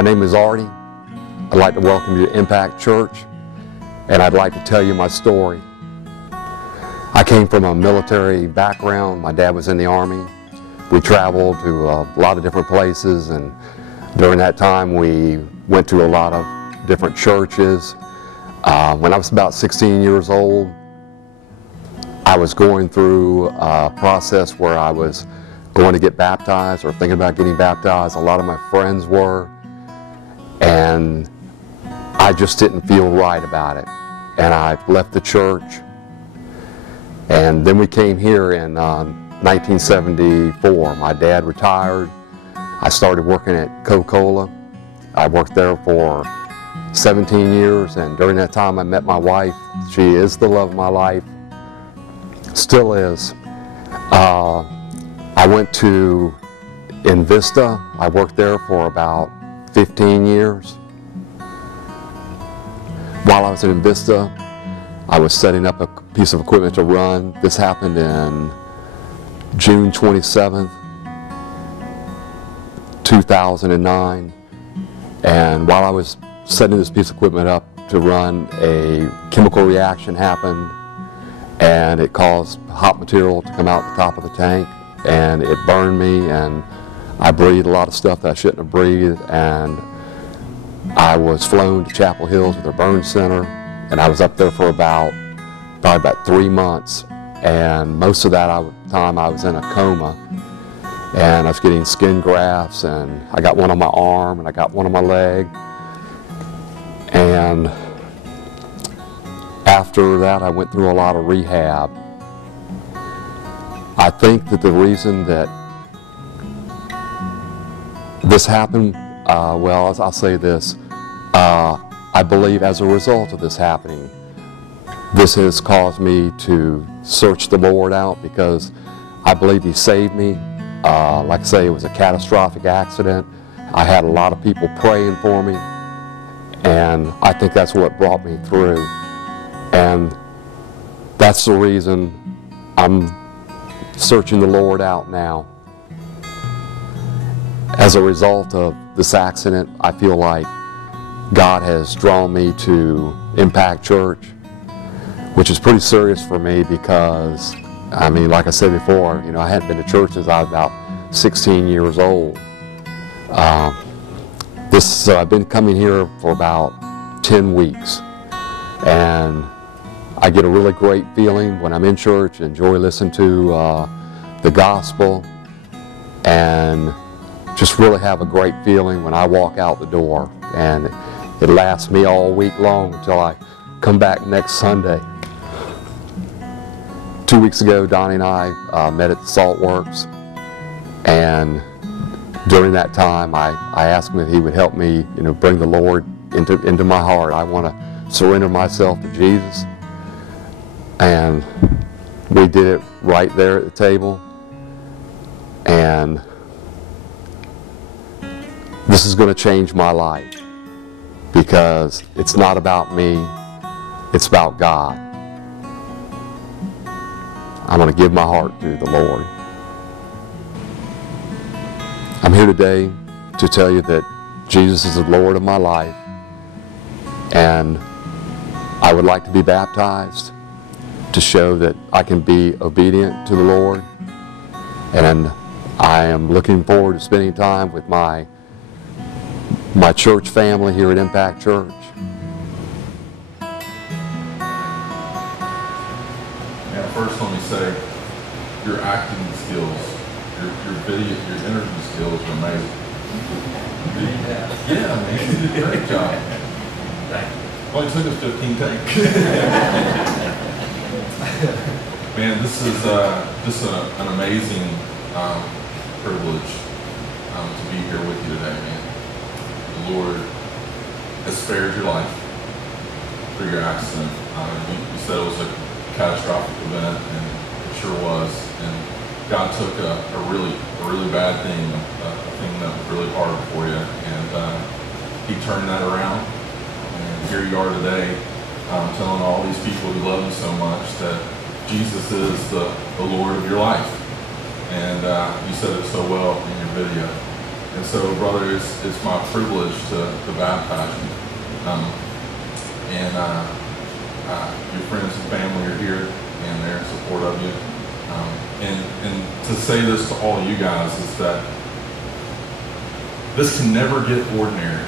My name is Artie. I'd like to welcome you to Impact Church, and I'd like to tell you my story. I came from a military background. My dad was in the Army. We traveled to a lot of different places, and during that time we went to a lot of different churches. When I was about 16 years old, I was going through a process where I was going to get baptized or thinking about getting baptized. A lot of my friends were, and I just didn't feel right about it. And I left the church, and then we came here in 1974. My dad retired. I started working at Coca-Cola. I worked there for 17 years, and during that time I met my wife. She is the love of my life, still is. I went to Invista. I worked there for about 15 years. While I was in Invista, I was setting up a piece of equipment to run. This happened in June 27th, 2009. And while I was setting this piece of equipment up to run, a chemical reaction happened, and it caused hot material to come out the top of the tank, and it burned me, and I breathed a lot of stuff that I shouldn't have breathed, and I was flown to Chapel Hill to their burn center, and I was up there for probably about 3 months, and most of that time I was in a coma, and I was getting skin grafts, and I got one on my arm, and I got one on my leg, and after that I went through a lot of rehab. I think that the reason that this happened, well, I'll say this, I believe as a result of this happening, this has caused me to search the Lord out, because I believe He saved me. Like I say, it was a catastrophic accident. I had a lot of people praying for me, and I think that's what brought me through. And that's the reason I'm searching the Lord out now. As a result of this accident, I feel like God has drawn me to Impact Church, which is pretty serious for me, because, I mean, like I said before, you know, I hadn't been to church since I was about 16 years old. I've been coming here for about 10 weeks, and I get a really great feeling when I'm in church. Enjoy listening to the gospel, and just really have a great feeling when I walk out the door, and it lasts me all week long until I come back next Sunday. 2 weeks ago, Donnie and I met at the Salt Works, and during that time I asked him if he would help me, you know, bring the Lord into my heart. I want to surrender myself to Jesus, and we did it right there at the table. And this is going to change my life, because it's not about me, it's about God. I'm going to give my heart to the Lord. I'm here today to tell you that Jesus is the Lord of my life, and I would like to be baptized to show that I can be obedient to the Lord. And I am looking forward to spending time with my church family here at Impact Church. Yeah, first let me say, your acting skills, your video, your interview skills are amazing. Yeah, man, you did a great job. Well, it took us 15 takes. Man, this is just an amazing privilege to be here with you today, man. The Lord has spared your life through your accident. You said it was a catastrophic event, and it sure was. And God took a really bad thing, a thing that was really hard for you, and He turned that around. And here you are today, telling all these people who love you so much that Jesus is the Lord of your life. And you said it so well in your video. And so, brother, it's my privilege to baptize you. Your friends and family are here, and they're in support of you. And to say this to all you guys is that this can never get ordinary.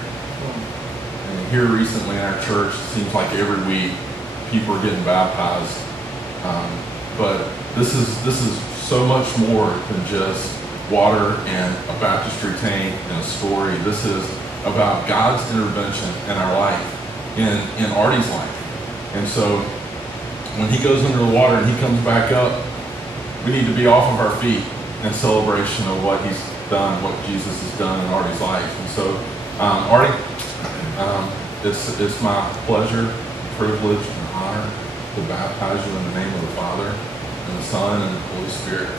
And here recently in our church, it seems like every week people are getting baptized. But this is so much more than just water and a baptistry tank and a story. This is about God's intervention in our life, in Artie's life. And so when he goes under the water and he comes back up, we need to be off of our feet in celebration of what he's done, what Jesus has done in Artie's life. And so, Artie, it's my pleasure, privilege, and honor to baptize you in the name of the Father, and the Son, and the Holy Spirit.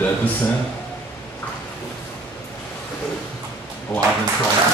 Dead to sin, alive in Christ.